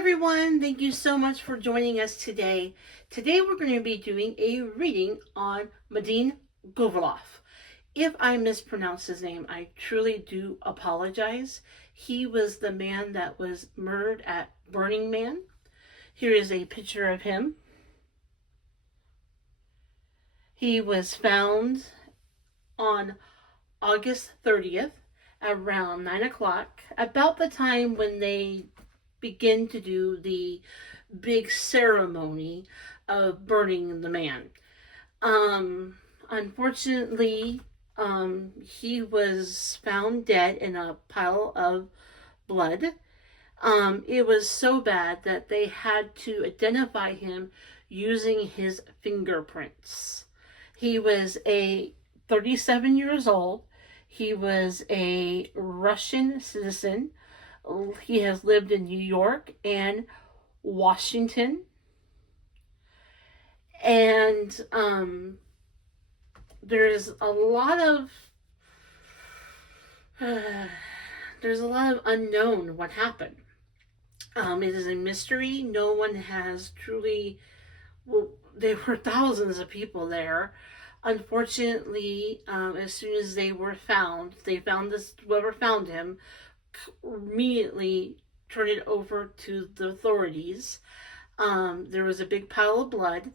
everyone, thank you so much for joining us today. Today we're going to be doing a reading on Madin Govolov. If I mispronounce his name, I truly do apologize. He was the man that was murdered at Burning Man. Here is a picture of him. He was found on August 30th around 9 o'clock, about the time when they begin to do the big ceremony of burning the man. Unfortunately, he was found dead in a pile of blood. It was so bad that they had to identify him using his fingerprints. He was 37 years old. He was a Russian citizen. He has lived in New York and Washington. And there's a lot of unknown what happened. It is a mystery. No one has truly. Well, there were thousands of people there. Unfortunately, as soon as they found this, whoever found him immediately turned it over to the authorities. There was a big pile of blood,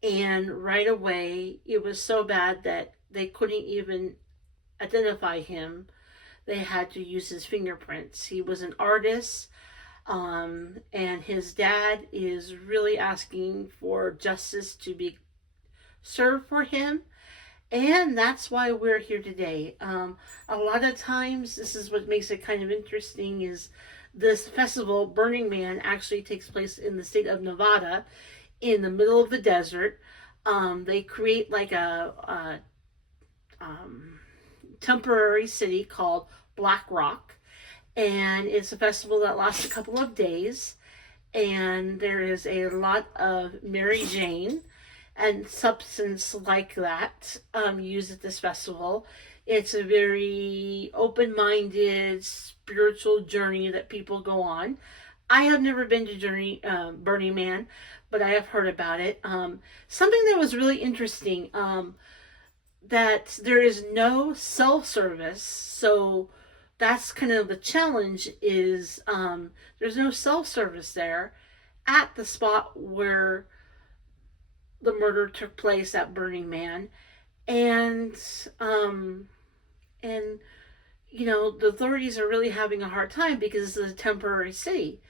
and right away it was so bad that they couldn't even identify him. They had to use his fingerprints. He was an artist, and his dad is really asking for justice to be served for him. And that's why we're here today. A lot of times, this is what makes it kind of interesting, is this festival, Burning Man, actually takes place in the state of Nevada, in the middle of the desert. They create like a temporary city called Black Rock, and it's a festival that lasts a couple of days, and there is a lot of Mary Jane and substance like that used at this festival. It's a very open-minded spiritual journey that people go on. I have never been to Burning Man, but I have heard about it. Something that was really interesting, that there is no self-service, so that's kind of the challenge, is there's no self-service there at the spot where the murder took place at Burning Man. And the authorities are really having a hard time because it's a temporary city.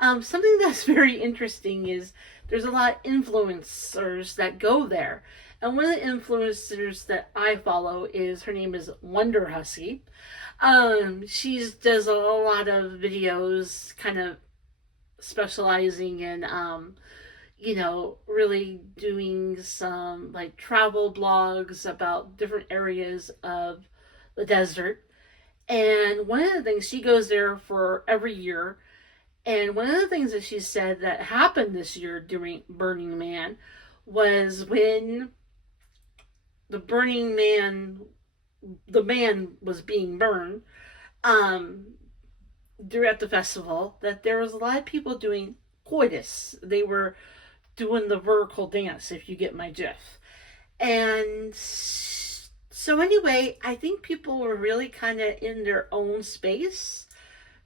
Something that's very interesting is there's a lot of influencers that go there. And one of the influencers that I follow her name is Wonder Husky. She does a lot of videos kind of specializing in, really doing some like travel blogs about different areas of the desert. And one of the things, she goes there for every year. And one of the things that she said that happened this year during Burning Man was when the man was being burned, during the festival, that there was a lot of people doing coitus. They were doing the vertical dance, if you get my gif. And so anyway, I think people were really kind of in their own space,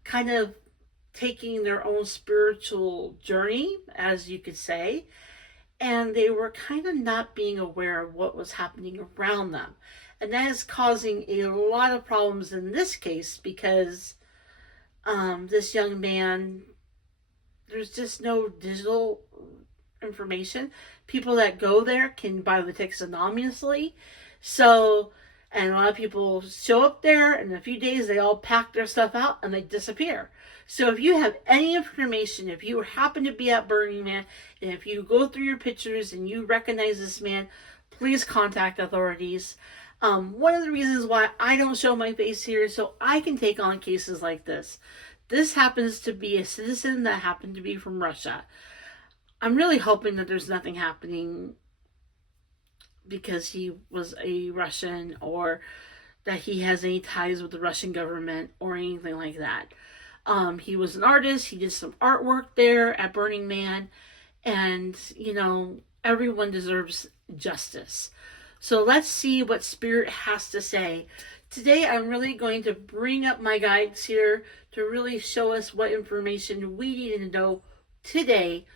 kind of taking their own spiritual journey, as you could say, and they were kind of not being aware of what was happening around them. And that is causing a lot of problems in this case, because this young man, there's just no digital information. People that go there can buy the tickets anonymously. So, and a lot of people show up there, and in a few days they all pack their stuff out and they disappear. So if you have any information, if you happen to be at Burning Man, and if you go through your pictures and you recognize this man, please contact authorities. One of the reasons why I don't show my face here is so I can take on cases like this. This happens to be a citizen that happened to be from Russia. I'm really hoping that there's nothing happening because he was a Russian, or that he has any ties with the Russian government or anything like that. He was an artist. He did some artwork there at Burning Man. And, everyone deserves justice. So let's see what Spirit has to say. Today, I'm really going to bring up my guides here to really show us what information we need to know today,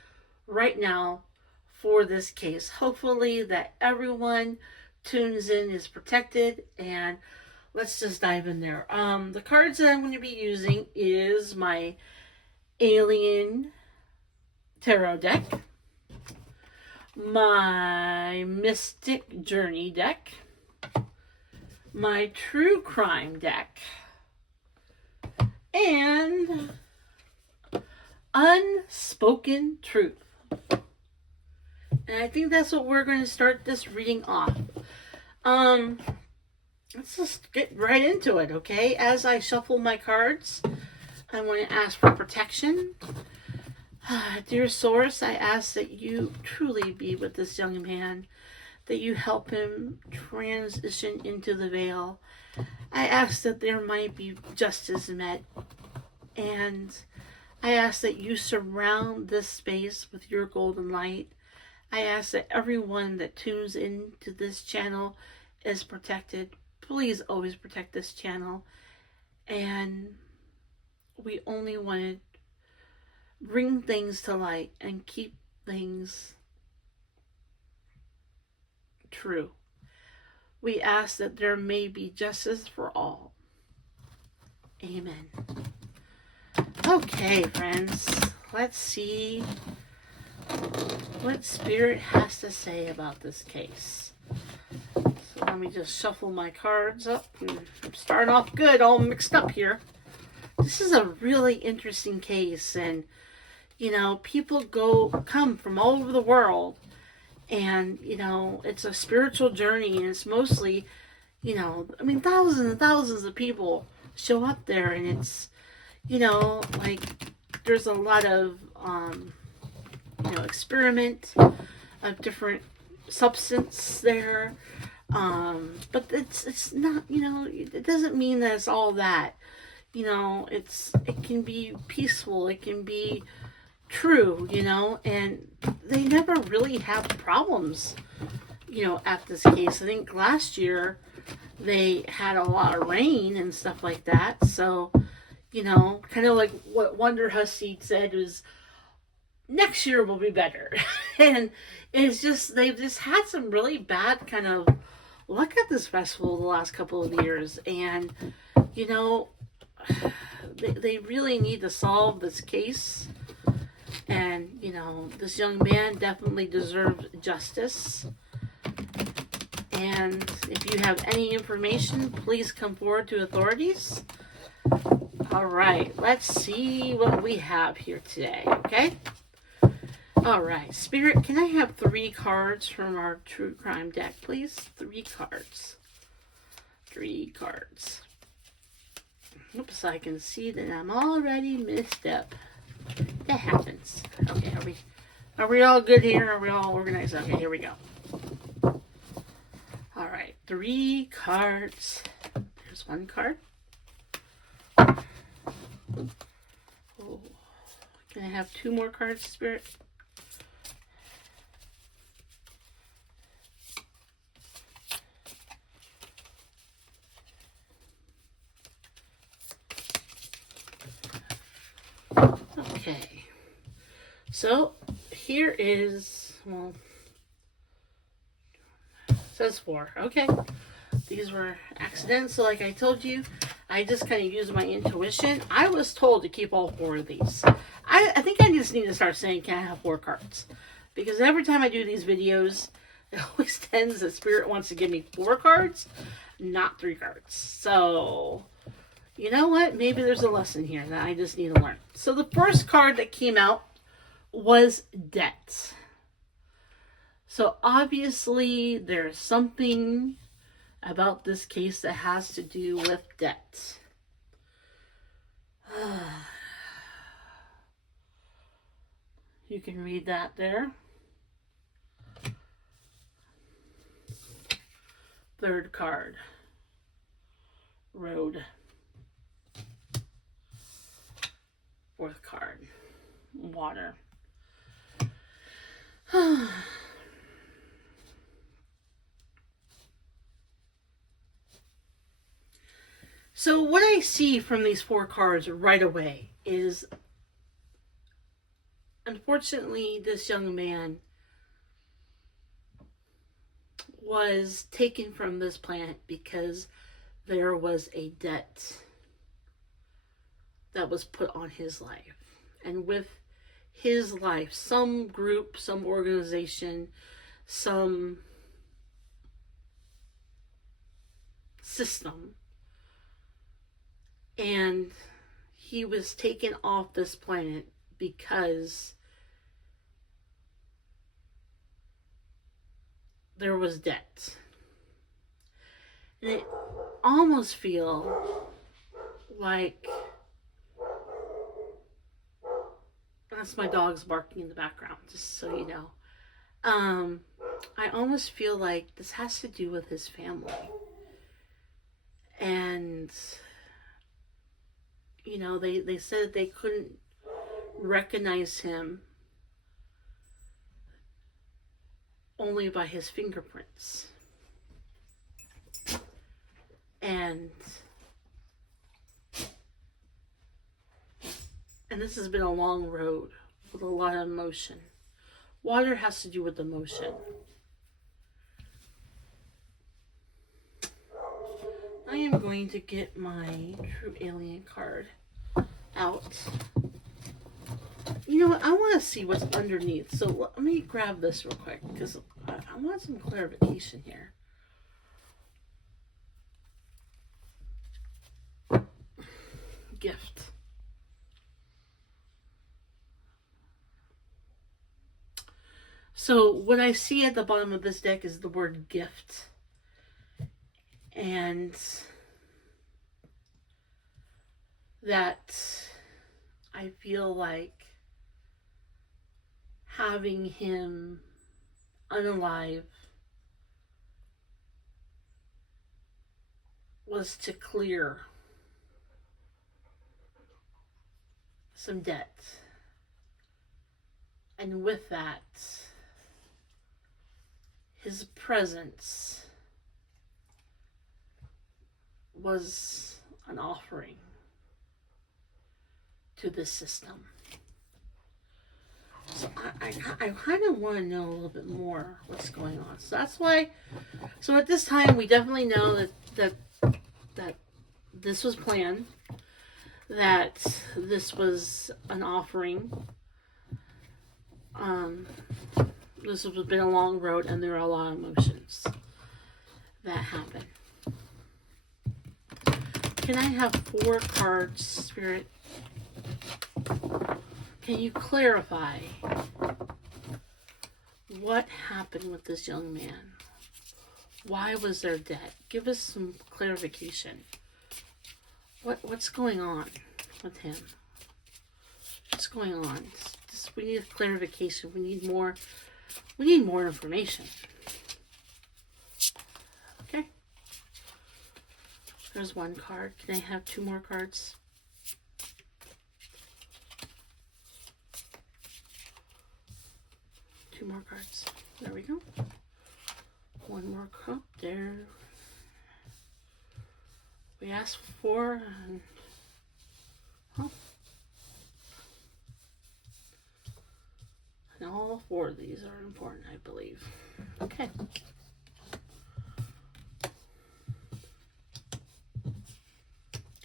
right now, for this case. Hopefully that everyone tunes in is protected, and let's just dive in there. The cards that I'm going to be using is my Alien Tarot deck, my Mystic Journey deck, my True Crime deck, and Unspoken Truth. And I think that's what we're going to start this reading off. Let's just get right into it, okay? As I shuffle my cards, I want to ask for protection. Dear Source, I ask that you truly be with this young man, that you help him transition into the veil. I ask that there might be justice met, and I ask that you surround this space with your golden light. I ask that everyone that tunes into this channel is protected. Please always protect this channel. And we only want to bring things to light and keep things true. We ask that there may be justice for all. Amen. Okay, friends, let's see what Spirit has to say about this case. So let me just shuffle my cards up. I'm starting off good, all mixed up here. This is a really interesting case, and people come from all over the world, and it's a spiritual journey, and it's mostly, thousands and thousands of people show up there, and it's, there's a lot of experiment of different substance there, but it's not, it doesn't mean that it's all that. It can be peaceful, it can be true, and they never really have problems, at this case. I think last year they had a lot of rain and stuff like that, so, kind of like what Wonder Hussey said was, next year will be better. And it's just, they've just had some really bad kind of luck at this festival the last couple of years, and, they really need to solve this case. And, this young man definitely deserves justice. And if you have any information, please come forward to authorities. All right, let's see what we have here today, okay? All right, Spirit, can I have 3 cards from our True Crime deck, please? 3 cards. 3 cards. Oops, I can see that I'm already messed up. That happens. Okay, are we all good here? Are we all organized? Okay, here we go. All right, 3 cards. There's 1 card. Oh, can I have 2 more cards, Spirit? Okay, so here is, well, it says 4. Okay, these were accidental, like I told you. I just kind of used my intuition. I was told to keep all 4 of these. I think I just need to start saying, can I have 4 cards? Because every time I do these videos, it always tends that Spirit wants to give me 4 cards, not 3 cards. So, you know what? Maybe there's a lesson here that I just need to learn. So the first card that came out was debt. So obviously there's something about this case that has to do with debt. You can read that there. Third card, Road. fourth card. Water. So what I see from these four cards right away is, unfortunately, this young man was taken from this planet because there was a debt that was put on his life. And with his life, some group, some organization, some system, and he was taken off this planet because there was debt. And I almost feel like, that's my dog's barking in the background, just so you know. I almost feel like this has to do with his family. And, you know, they said they couldn't recognize him only by his fingerprints. And this has been a long road with a lot of emotion. Water has to do with emotion. I am going to get my True Alien card out. You know what? I want to see what's underneath. So let me grab this real quick because I want some clarification here. Gift. So what I see at the bottom of this deck is the word gift. And that I feel like having him unalive was to clear some debt. And with that, his presence was an offering to this system. So I kind of want to know a little bit more what's going on. So that's why. So at this time, we definitely know that this was planned. That this was an offering. This has been a long road, and there are a lot of emotions that happen. Can I have 4 cards, Spirit? Can you clarify what happened with this young man? Why was there debt? Give us some clarification. What's going on with him? What's going on? We need clarification. We need more information. Okay. There's 1 card. Can I have 2 more cards? Two more cards. There we go. 1 more card. There. We asked for. Oh. And all 4 of these are important, I believe. Okay.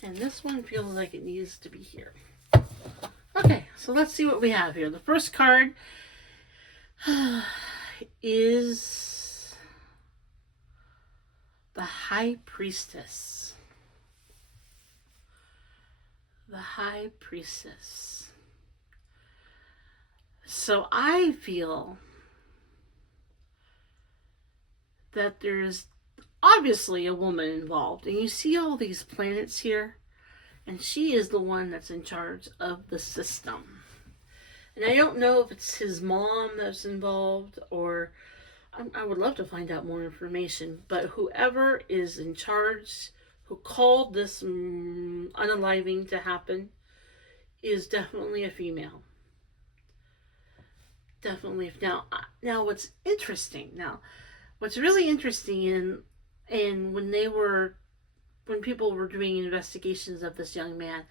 And this one feels like it needs to be here. Okay, so let's see what we have here. The first card is the High Priestess. The High Priestess. So I feel that there's obviously a woman involved. And you see all these planets here? And she is the one that's in charge of the system. And I don't know if it's his mom that's involved, or I would love to find out more information. But whoever is in charge, who called this unaliving to happen, is definitely a female. Definitely. Now what's really interesting in when people were doing investigations of this young man,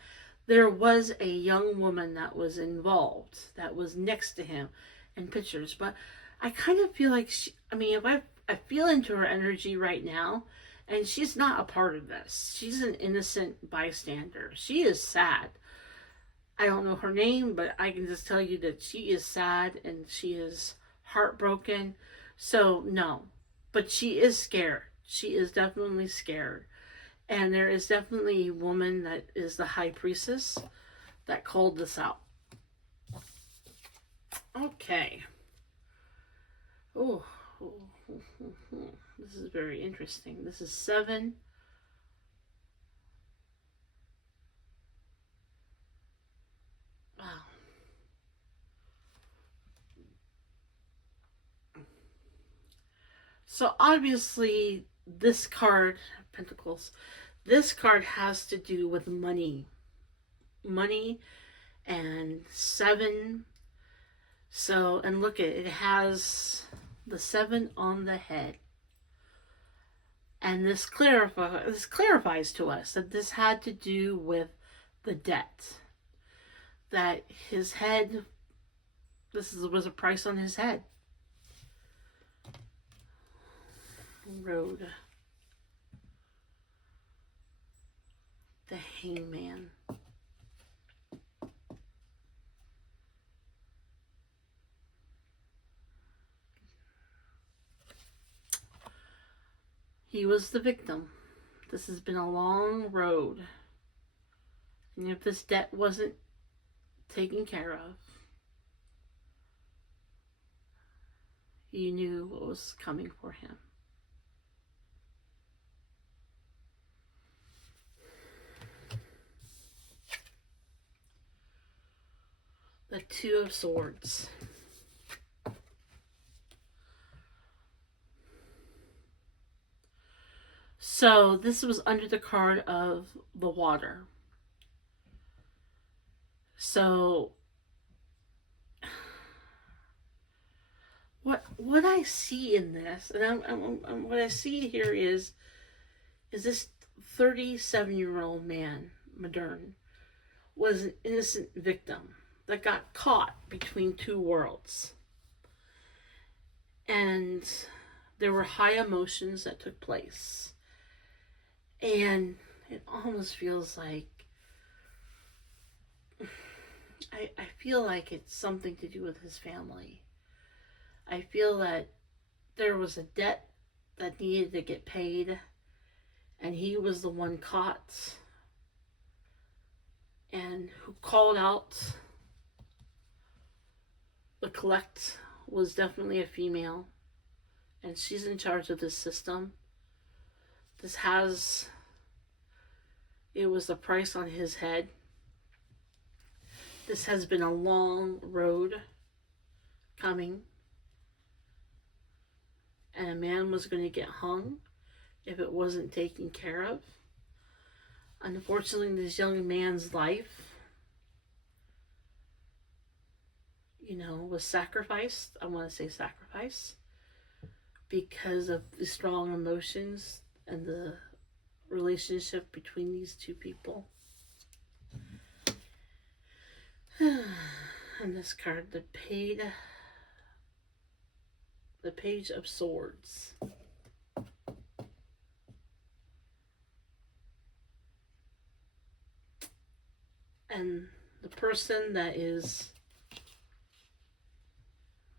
there was a young woman that was involved, that was next to him in pictures. But I kind of feel like if I feel into her energy right now, and she's not a part of this. She's an innocent bystander. She is sad. I don't know her name, but I can just tell you that she is sad and she is heartbroken. So, no. But she is scared. She is definitely scared. And there is definitely a woman that is the high priestess that called this out. Okay. Oh, this is very interesting. This is 7. Wow. So obviously, this card, Pentacles, this card has to do with money. Money and 7. So, and look at it, it has the 7 on the head. And this clarifies to us that this had to do with the debt. That his head, was a price on his head. Road. The Hangman. He was the victim. This has been a long road. And if this debt wasn't taken care of, you knew what was coming for him. The 2 of Swords. So this was under the card of the water. So what I see in this, and what I see here is this 37-year-old man, Modern, was an innocent victim that got caught between 2 worlds. And there were high emotions that took place. And it almost feels like, I feel like it's something to do with his family. I feel that there was a debt that needed to get paid, and he was the one caught, and who called out. The collect was definitely a female, and she's in charge of this system. It was the price on his head. This has been a long road coming, and a man was going to get hung if it wasn't taken care of. Unfortunately, this young man's life, was sacrificed. I want to say sacrifice because of the strong emotions and the relationship between these 2 people. And this card, the Page of Swords. And the person that is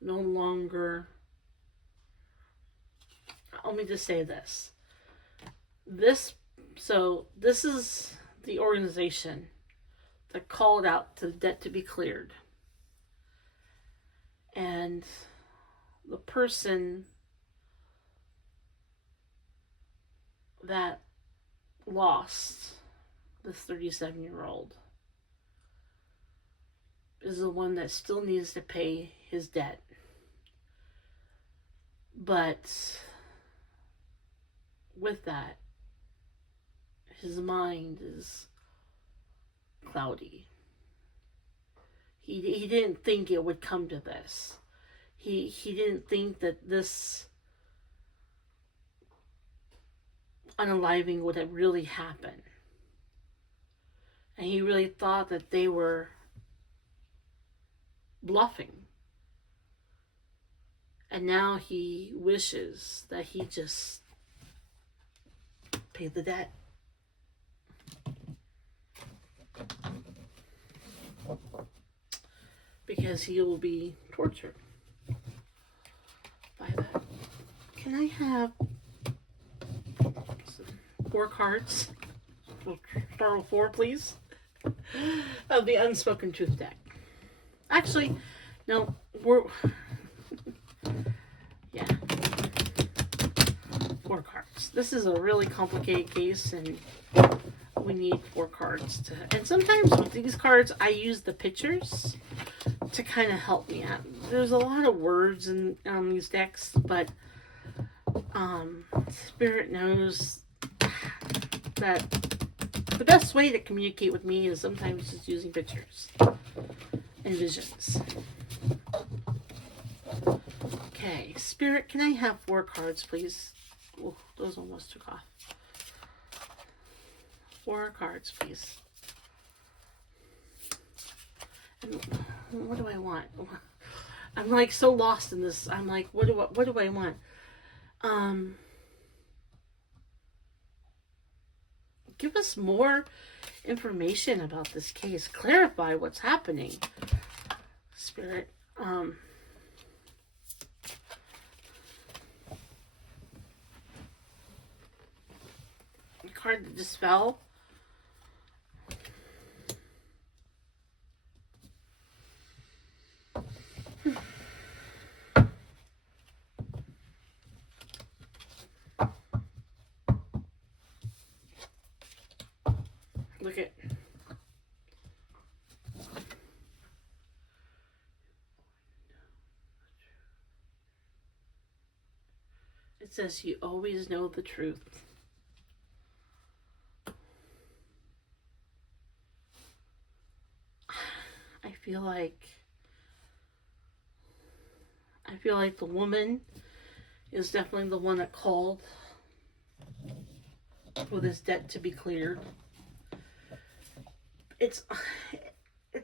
no longer, let me just say this. This is the organization that called out to the debt to be cleared. And the person that lost, this 37-year-old, is the one that still needs to pay his debt. But with that, his mind is cloudy. He didn't think it would come to this. He didn't think that this unaliving would have really happened. And he really thought that they were bluffing. And now he wishes that he just paid the debt. Because he will be tortured by that. Can I have 4 cards? We'll start with 4, please. Of the Unspoken Truth deck. Actually, no, we're... yeah. 4 cards. This is a really complicated case, and we need 4 cards to... And sometimes with these cards, I use the pictures to kind of help me out. There's a lot of words in these decks, but Spirit knows that the best way to communicate with me is sometimes just using pictures and visions. Okay, Spirit, can I have 4 cards, please? Oh, those almost took off. 4 cards, please. And what do I want? I'm like so lost in this. I'm like, what do I want? Give us more information about this case. Clarify what's happening, Spirit. The card that just fell. Look at. It says you always know the truth. I feel like the woman is definitely the one that called for this debt to be cleared. It's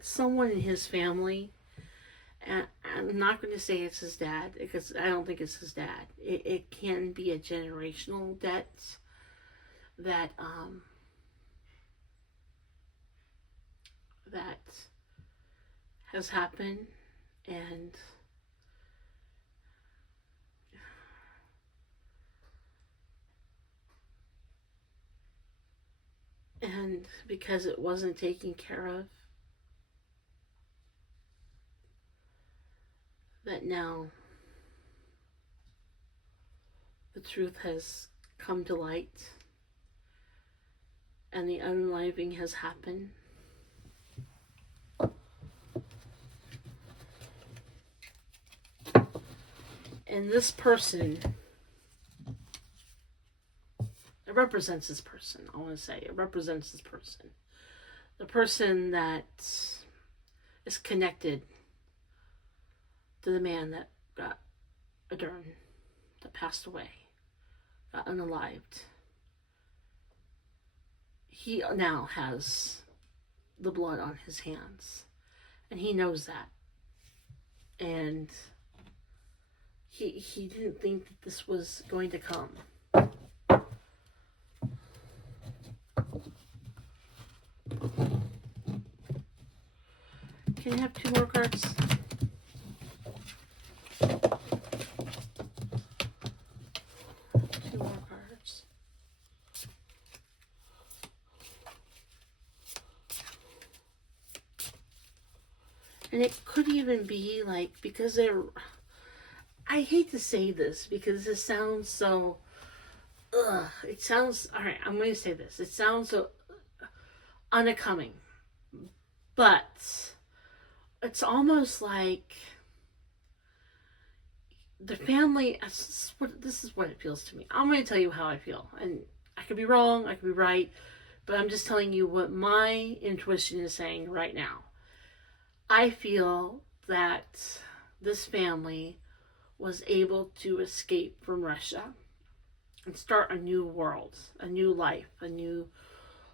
someone in his family, and I'm not going to say it's his dad because I don't think it's his dad. It can be a generational debt that that has happened, and because it wasn't taken care of, that now the truth has come to light and the unaliving has happened. And this person, it represents this person, I want to say. It represents this person. The person that is connected to the man that got adjourned, that passed away, got unalived. He now has the blood on his hands, and he knows that. And he didn't think that this was going to come. Can I have 2 more cards? And it could even be like, because they're, I hate to say this because it sounds so, it sounds, all right, I'm going to say this. It sounds so unacoming, but it's almost like the family, this is what it feels to me. I'm going to tell you how I feel, and I could be wrong, I could be right, but I'm just telling you what my intuition is saying right now. I feel that this family was able to escape from Russia and start a new world, a new life, a new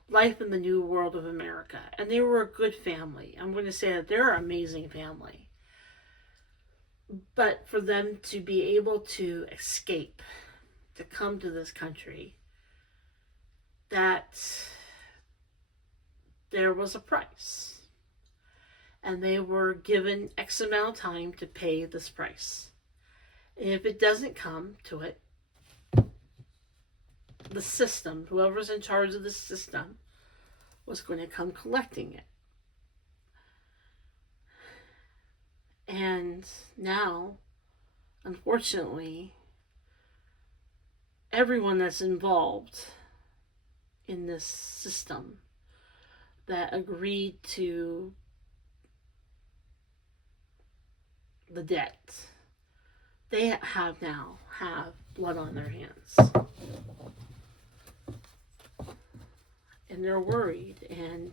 life in the new world of America. And they were a good family. I'm going to say that they're an amazing family. But for them to be able to escape, to come to this country, that there was a price. And they were given X amount of time to pay this price. And if it doesn't come to it, the system, whoever's in charge of the system, was going to come collecting it. And now, unfortunately, everyone that's involved in this system that agreed to the debt, they have blood on their hands. And they're worried. And,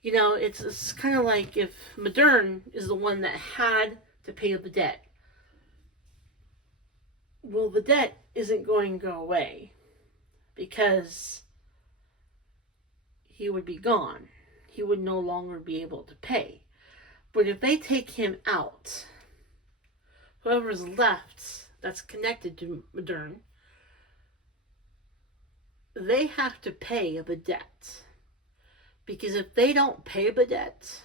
you know, it's kind of like if Modern is the one that had to pay the debt. Well, the debt isn't going to go away because he would be gone. He would no longer be able to pay. But if they take him out, whoever's left that's connected to Modern, they have to pay the debt. Because if they don't pay the debt,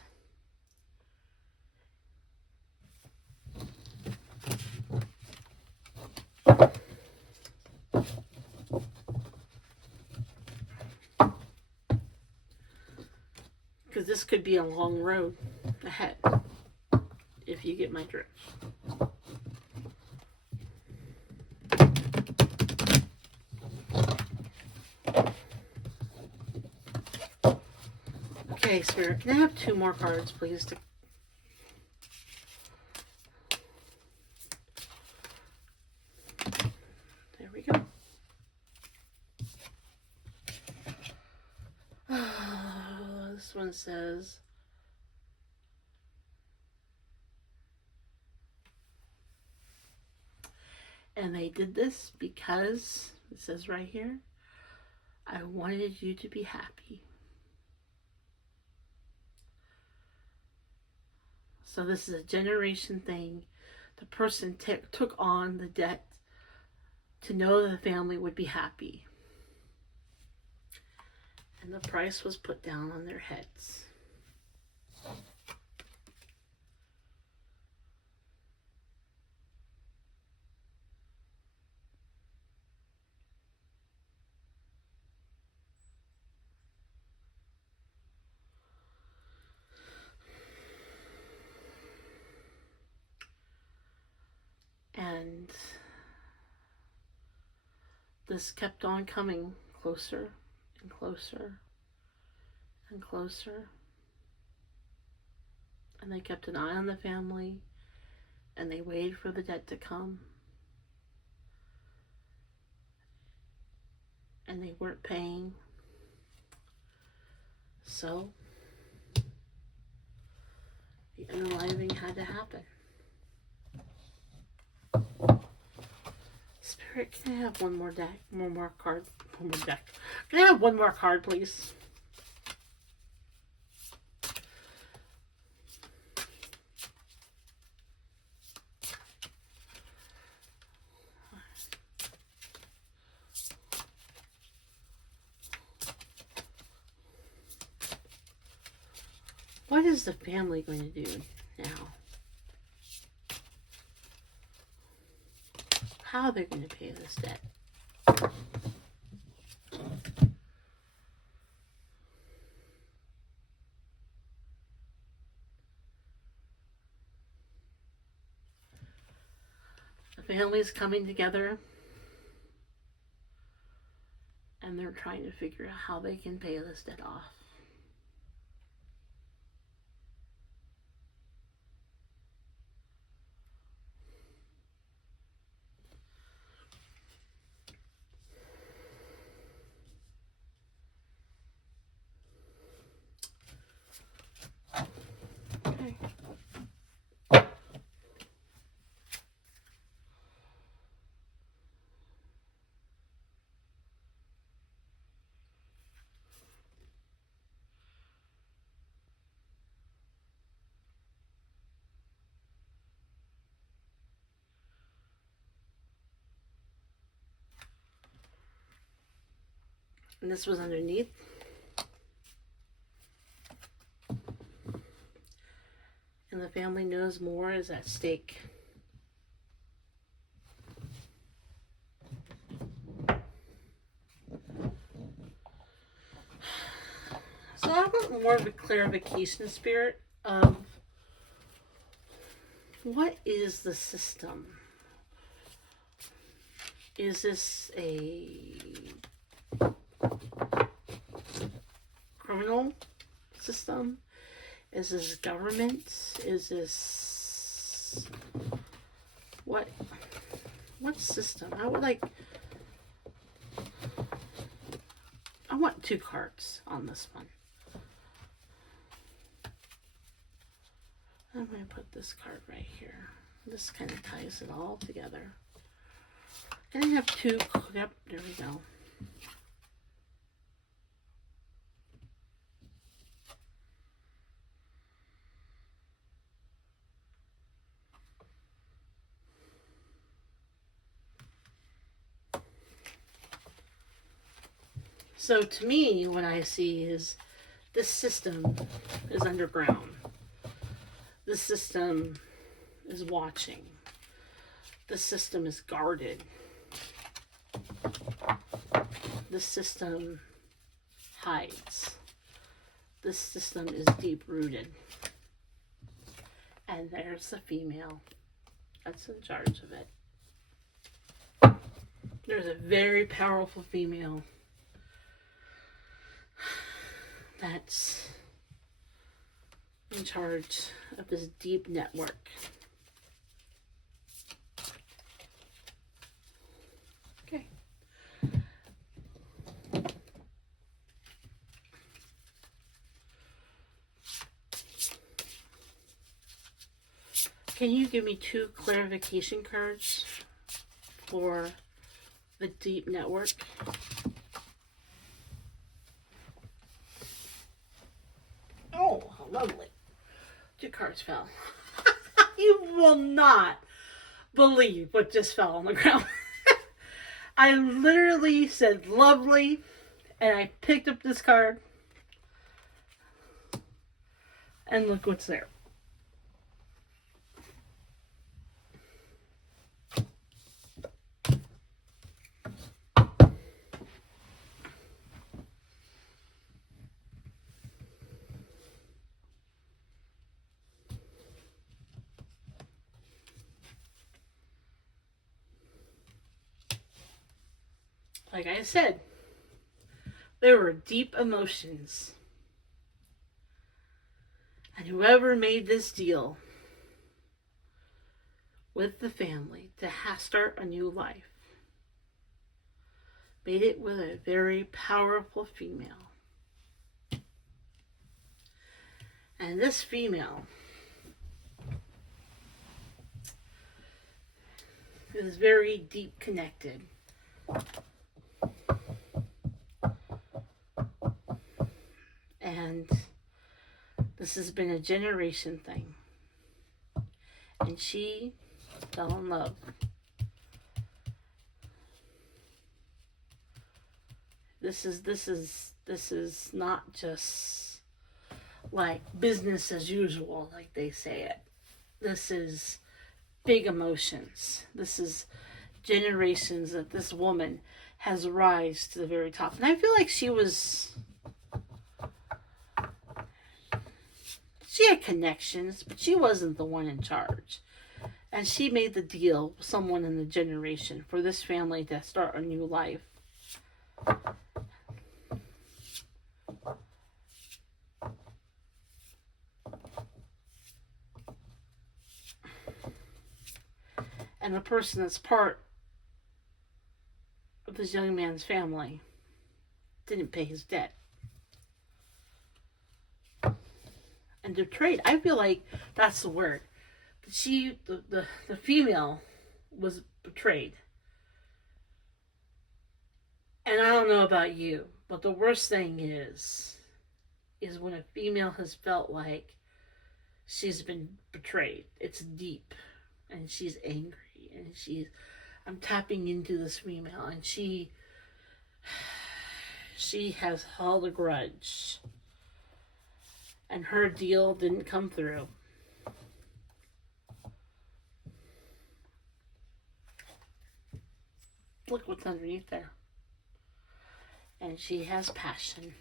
because this could be a long road ahead, if you get my drift. Okay, Spirit, can I have 2 more cards, please? There we go. This one says, and they did this because, it says right here, I wanted you to be happy. So this is a generation thing. The person took on the debt to know that the family would be happy. And the price was put down on their heads. And this kept on coming closer and closer and closer. And they kept an eye on the family, and they waited for the debt to come. And they weren't paying. So the unaliving had to happen. Spirit, can I have one more deck? One more card? One more deck. Can I have one more card, please? What is the family going to do now? How are they going to pay this debt? The family's coming together, and they're trying to figure out how they can pay this debt off. And this was underneath. And the family knows more is at stake. So I want more of a clarification spirit of what is the system? Is this a criminal system? Is this government? Is this what system? I want 2 cards on this one. I'm going to put this card right here. This kind of ties it all together. And I have 2. Yep, there we go. So to me, what I see is this system is underground. This system is watching. This system is guarded. This system hides. This system is deep rooted. And there's the female that's in charge of it. There's a very powerful female that's in charge of this deep network. Okay. Can you give me 2 clarification cards for the deep network? Oh, lovely. 2 cards fell. You will not believe what just fell on the ground. I literally said lovely, and I picked up this card, and look what's there. Like I said, there were deep emotions. And whoever made this deal with the family to start a new life made it with a very powerful female. And this female is very deep connected. And this has been a generation thing. And she fell in love. This is not just like business as usual, like they say it. This is big emotions. This is generations that this woman has rise to the very top. And I feel like she had connections, but she wasn't the one in charge. And she made the deal with someone in the generation for this family to start a new life. And the person that's part of this young man's family didn't pay his debt. And betrayed. I feel like that's the word. The female was betrayed. And I don't know about you, but the worst thing is when a female has felt like she's been betrayed. It's deep. And she's angry. And I'm tapping into this female. And she she has held a grudge. And her deal didn't come through. Look what's underneath there. And she has passion.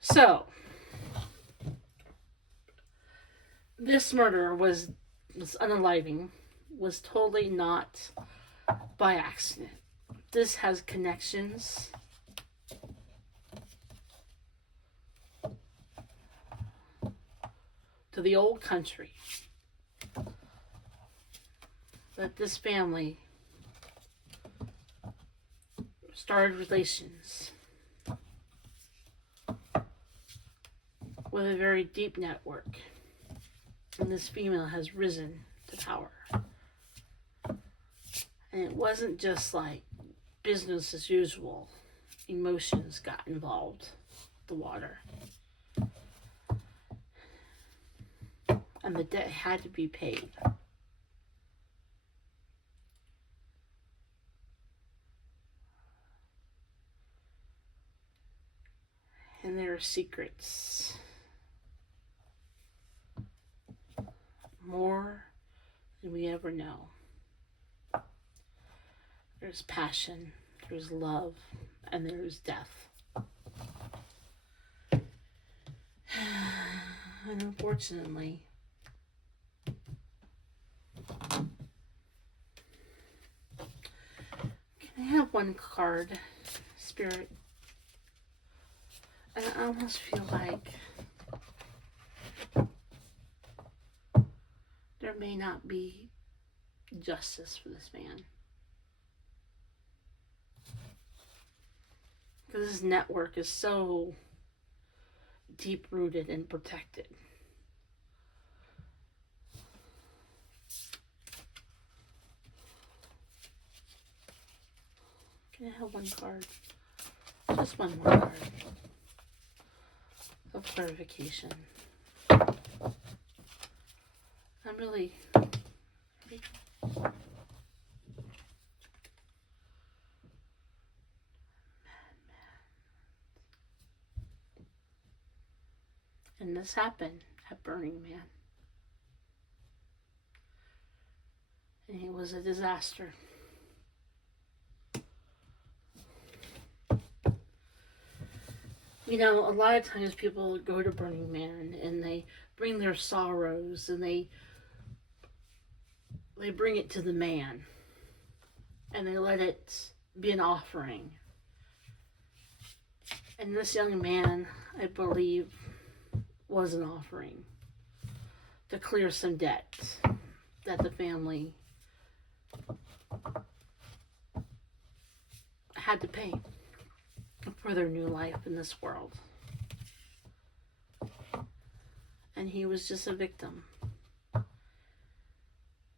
So, this murder was unaliving, was totally not by accident. This has connections to the old country. That this family started relations with a very deep network. And this female has risen to power. And it wasn't just like business as usual. Emotions got involved with the water. And the debt had to be paid. And there are secrets. More than we ever know. There's passion, there's love, and there's death. And unfortunately, can I have one card, Spirit? And I almost feel like there may not be justice for this man. Because his network is so deep rooted and protected. Can I have one card? Just one more card of clarification. I'm really. And this happened at Burning Man. And it was a disaster. You know, a lot of times people go to Burning Man and they bring their sorrows and they bring it to the man. And they let it be an offering. And this young man, I believe, was an offering to clear some debt that the family had to pay for their new life in this world. And he was just a victim.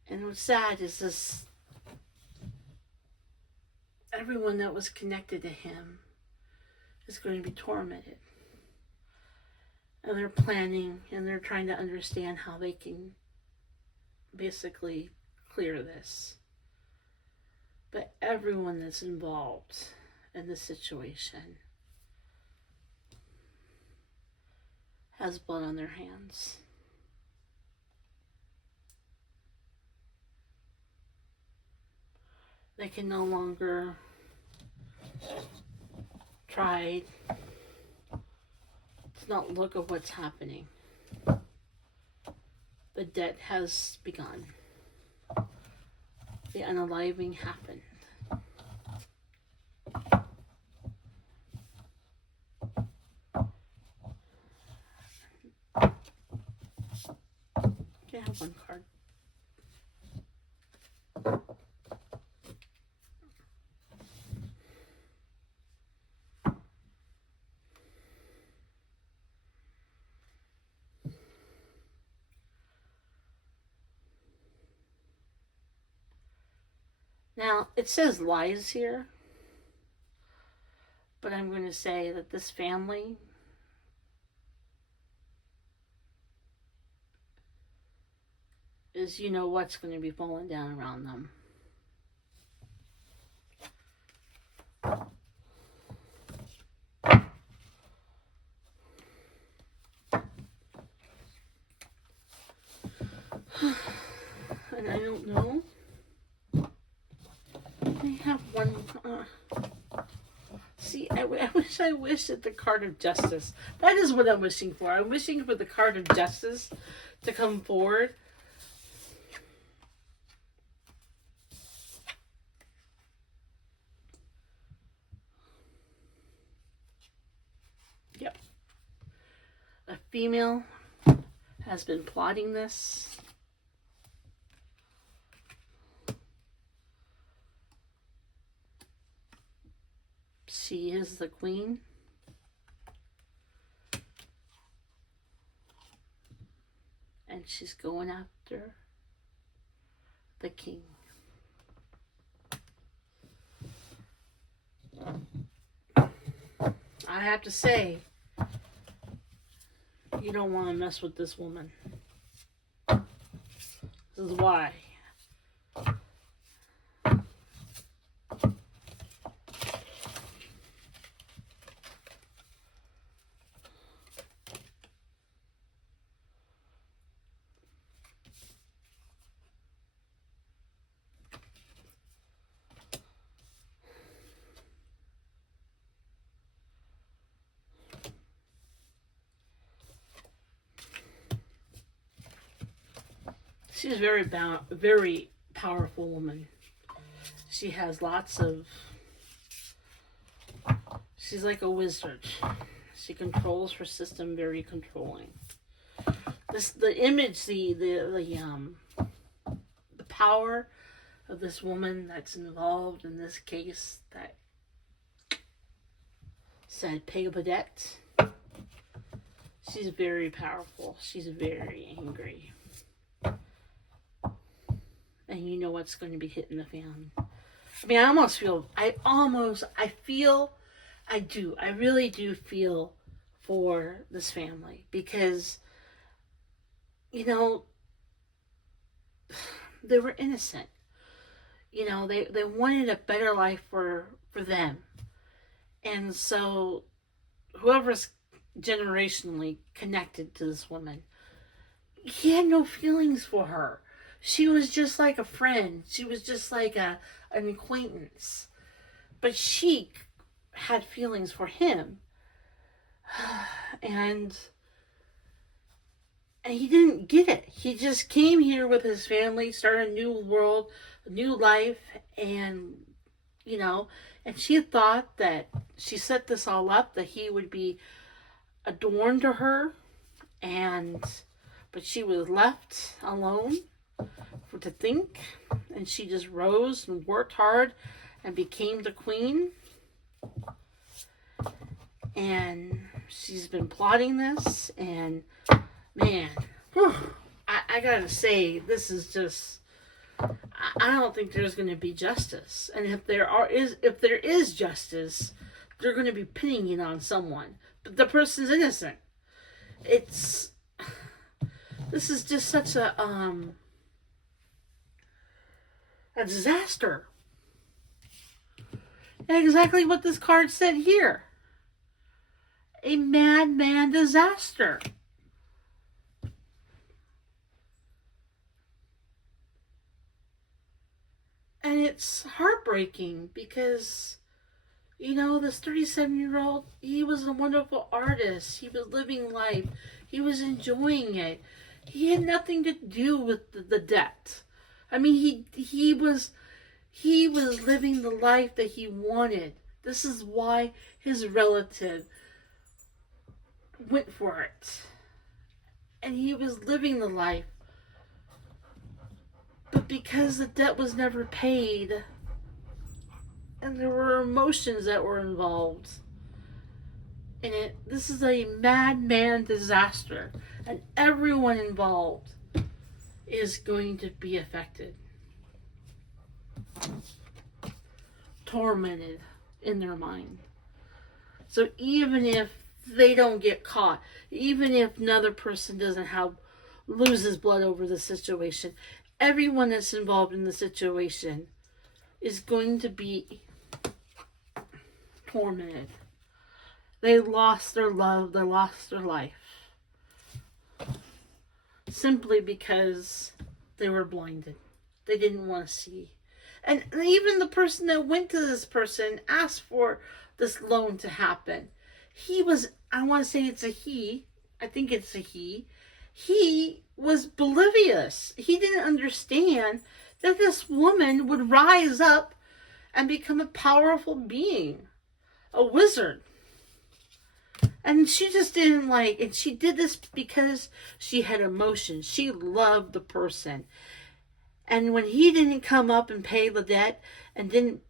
And what's sad is this, everyone that was connected to him is going to be tormented. And they're planning and they're trying to understand how they can basically clear this. But everyone that's involved in this situation has blood on their hands. They can no longer try to not look at what's happening. The debt has begun. The unaliving happened. Can I have one card? Now, it says lies here, but I'm going to say that this family is you know what's going to be falling down around them. And I don't know. I have one. See, I wish that the card of justice. That is what I'm wishing for. I'm wishing for the card of justice to come forward. Yep. A female has been plotting this. She is the queen. And she's going after the king. I have to say, you don't want to mess with this woman. This is why. She's a very powerful woman. She has lots of. She's like a wizard. She controls her system very controlling. The image, the power of this woman that's involved in this case that said pay a debt. She's very powerful. She's very angry. And you know what's going to be hitting the fan. I mean, I really do feel for this family because, you know, they were innocent. You know, they wanted a better life for them. And so whoever's generationally connected to this woman, he had no feelings for her. She was just like a friend. She was just like an acquaintance. But she had feelings for him. And he didn't get it. He just came here with his family, started a new world, a new life, and, you know, and she thought that she set this all up, that he would be adorned to her, but she was left alone to think, and she just rose and worked hard and became the queen. And she's been plotting this, and man, I gotta say, this is just, I don't think there's going to be justice. And if there is justice, they're going to be pinning it on someone, but the person's innocent. This is just such a disaster. And exactly what this card said here. A madman disaster. And it's heartbreaking because, you know, this 37-year-old, he was a wonderful artist. He was living life. He was enjoying it. He had nothing to do with the debt. I mean, he was living the life that he wanted. This is why his relative went for it. And he was living the life. But because the debt was never paid, and there were emotions that were involved in it, this is a madman disaster. And everyone involved is going to be affected. Tormented in their mind. So even if they don't get caught, even if another person doesn't have loses blood over the situation. Everyone that's involved in the situation is going to be tormented. They lost their love, they lost their life. Simply because they were blinded. They didn't want to see. And even the person that went to this person asked for this loan to happen. He was, I want to say it's a he, I think it's a he was oblivious. He didn't understand that this woman would rise up and become a powerful being, a wizard. And she just didn't like, and she did this because she had emotion. She loved the person. And when he didn't come up and pay the debt and didn't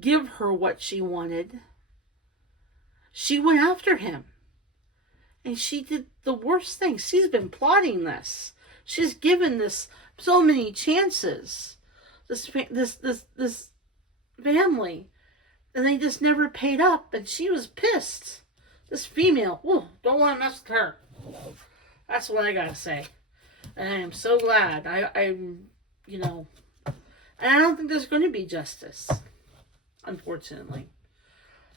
give her what she wanted, she went after him. And she did the worst thing. She's been plotting this. She's given this so many chances. This family. And they just never paid up. And she was pissed. This female, whoa, don't want to mess with her. That's what I gotta say. And I am so glad. I'm, and I don't think there's going to be justice, unfortunately,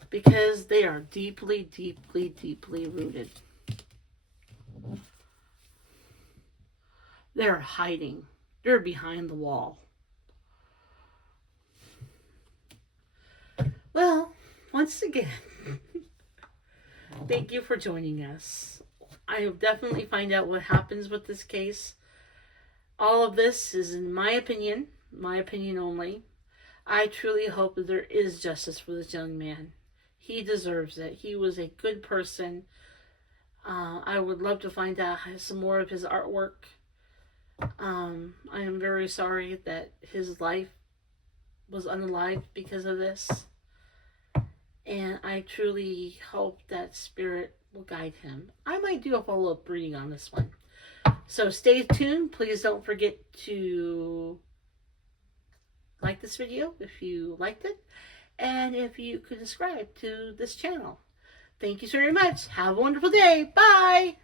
because they are deeply, deeply, deeply rooted. They're hiding. They're behind the wall. Well, once again, thank you for joining us. I will definitely find out what happens with this case. All of this is in my opinion only. I truly hope that there is justice for this young man. He deserves it. He was a good person. I would love to find out some more of his artwork. I am very sorry that his life was unalived because of this. And I truly hope that spirit will guide him. I might do a follow-up reading on this one. So stay tuned. Please don't forget to like this video if you liked it. And if you could subscribe to this channel. Thank you so very much. Have a wonderful day. Bye.